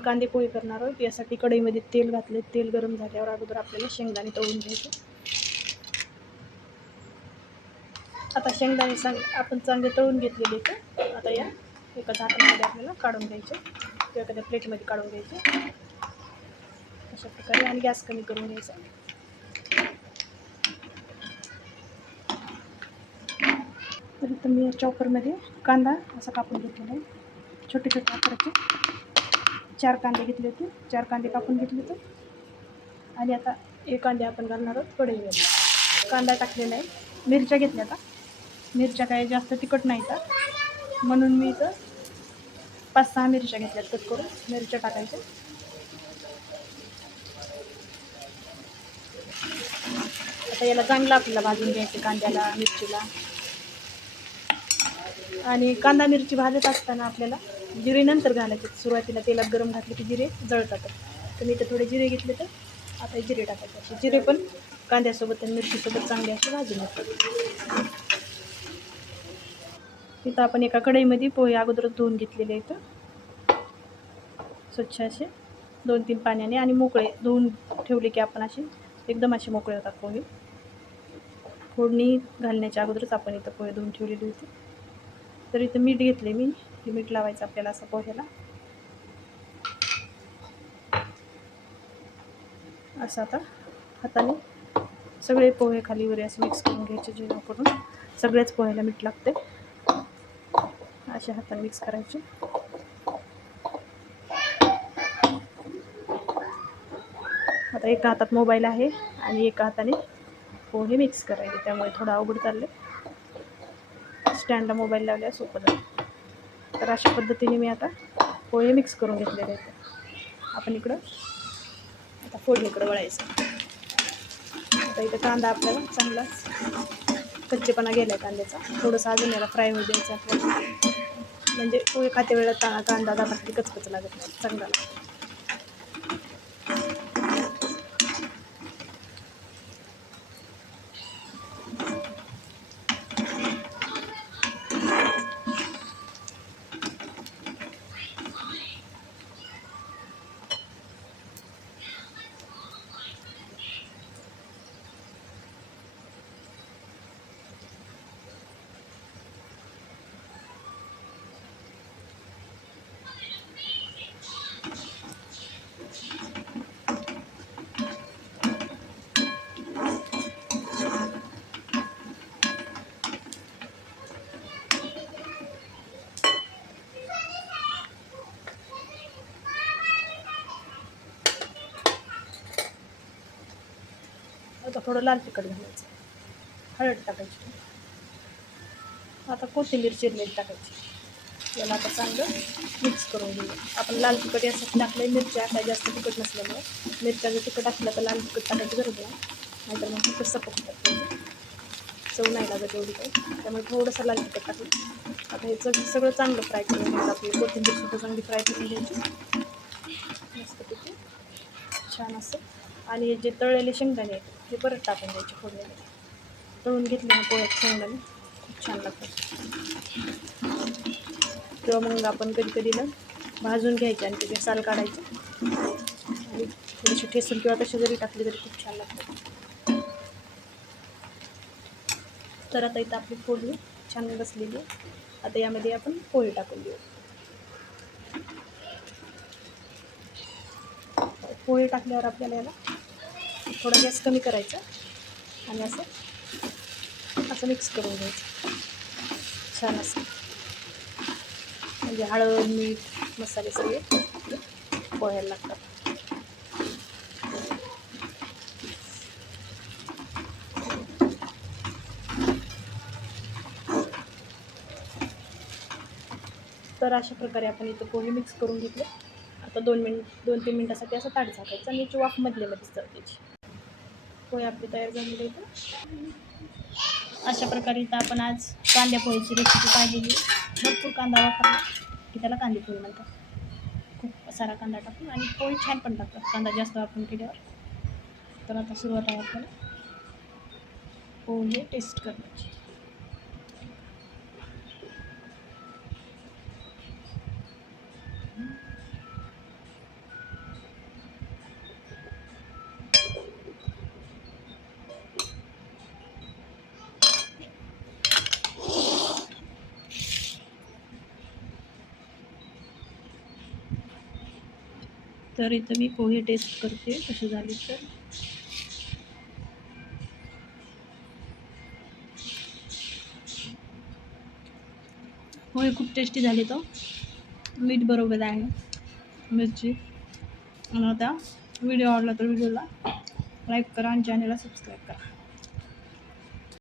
कांदे पोहे करणार आहोत. यासाठी कढईमध्ये तेल घातले. तेल गरम झाल्यावर अगोदर आपल्याला शेंगदाणे तळून घ्यायचे. आता शेंगदाणे आपण चांगले तळून घेतलेले आहेत. आता या एका झाकणामध्ये आपल्याला काढून घ्यायचे किंवा एखाद्या प्लेटमध्ये काढून घ्यायचे अशा प्रकारे, आणि गॅस कमी करून घ्यायचा. तर इथं मी चॉपरमध्ये कांदा असा कापून घेतलेला आहे. छोटे छोटे आकाराचे 4 कांदे घेतले होते. 4 कांदे कापून घेतले होते. आणि आता एक कांदे आपण घालणार आहोत कढईमध्ये. कांदा टाकलेला आहे. मिरच्या घेतल्या. आता मिरच्या काय जास्त तिखट नाही का, म्हणून मी इथं 5-6 मिरच्या घेतल्यात कट करून. मिरच्या टाकायच्या. आता याला चांगलं आपल्याला भाजून घ्यायचं, कांद्याला मिरचीला. आणि कांदा मिरची भाजत असताना आपल्याला जिरे नंतर घालायचे. सुरुवातीला तेलात गरम घातले की जिरे जळतात. तर मी इथं थोडे जिरे घेतले. तर आता जिरे टाकायचे. जिरे पण कांद्यासोबत आणि मिरचीसोबत चांगले असे भाजून घेतात. इथं आपण एका कढईमध्ये पोहे अगोदरच धुवून घेतलेले आहेत स्वच्छ असे 2-3 पाण्याने, आणि मोकळे धुवून ठेवले की आपण असे एकदम असे मोकळे होतात पोहे. फोडणी घालण्याच्या अगोदरच आपण इथं पोहे धुवून ठेवलेले होते. तर इथं मीठ घेतले मी. हे मीठ लावायचं आपल्याला असं पोह्याला. असं आता हाताने सगळे पोहे खाली वर असे मिक्स करून घ्यायचे, जेणेकरून सगळेच पोह्याला मीठ लागते. अशा हाताने मिक्स करायचे. आता एका हातात मोबाईल आहे आणि एका हाताने पोहे मिक्स करायचे, त्यामुळे थोडं अवघड चाललं. स्टँडला मोबाईल लावल्यावर सोपं झालं. तर अशा पद्धतीने मी आता पोहे मिक्स करून घेतलेले आहेत. आपण इकडं आता फोडणीकडं वळायचं. आता इथं कांदा आपल्याला चांगला कच्चेपणा गेला आहे कांद्याचा. थोडंसं अजून याला फ्राय होऊ द्यायचं आपल्याला, म्हणजे पोहे खाते वेळेला कांदा दाताखाली कचकच लागत नाही, चांगला लागतो. आता थोडं लाल तिखट घालायचं, हळद टाकायची, आता कोथिंबीर चिरलेली टाकायची. याला आता चांगलं मिक्स करून घेऊ. आपण लाल तिखट यासाठी टाकलं, मिरच्या काय जास्त तिखट नसल्यामुळे. मिरच्या जर तिखट असलं तर लाल तिखट टाकायची गरज नाही, नाहीतर मग तिखट सपक होतात, चव नाही लागत एवढी काही. त्यामुळे थोडंसं लाल तिखट टाकलं. आता हे सगळं चांगलं फ्राय करून घ्यायचं. आपली कोथिंबीरसुद्धा चांगली फ्राय करून घ्यायची मस्तपैकी छान असं. आणि हे जे तळलेले शेंगदाणे आहेत हे परत टाकून द्यायचे फोडणीमध्ये. तळून घेतले ना पोह्यात शेंगदाणे खूप छान लागतात. किंवा मग आपण कधी ना भाजून घ्यायचे आणि त्याचे साल काढायचे आणि थोडीशी ठेसून किंवा तसे जरी टाकले तरी खूप छान लागतात. तर आता इथं आपली फोडणी छान बसलेली आहे. आता यामध्ये आपण पोहे टाकून देऊ. पोहे टाकल्यावर आपल्याला याला थोडा गॅस कमी करायचा आणि असं मिक्स करून घ्यायचं छान असं. म्हणजे हळद मीठ मसाले सगळे पोह्याला लागतात. तर अशा प्रकारे आपण इथं पोहे मिक्स करून घेतले. आता 2-3 मिनटासाठी असं ताट झाकायचं आणि याची वाफ मधल्यामध्येच तळायची. पोहे आपली तयार झालेली इथं. अशा प्रकारे इथं आपण आज कांद्या पोहेची रेसिपी पाहिलेली. भरपूर कांदा वापरला की त्याला कांदे पोहे म्हणतात. खूप सारा कांदा टाकून आणि पोहे छान पण टाकतात कांदा जास्त वापरून केल्यावर. तर आता सुरुवात आहे आपल्याला पोहे टेस्ट करण्याची. तर इथं मी पोहे टेस्ट करते कसे झाले तर. पोहे खूप टेस्टी झाले. तो मीठ बरोबर आहे, मिरची. आणि आता व्हिडिओ आवडला तर व्हिडिओला लाईक करा आणि चॅनलला सबस्क्राईब करा.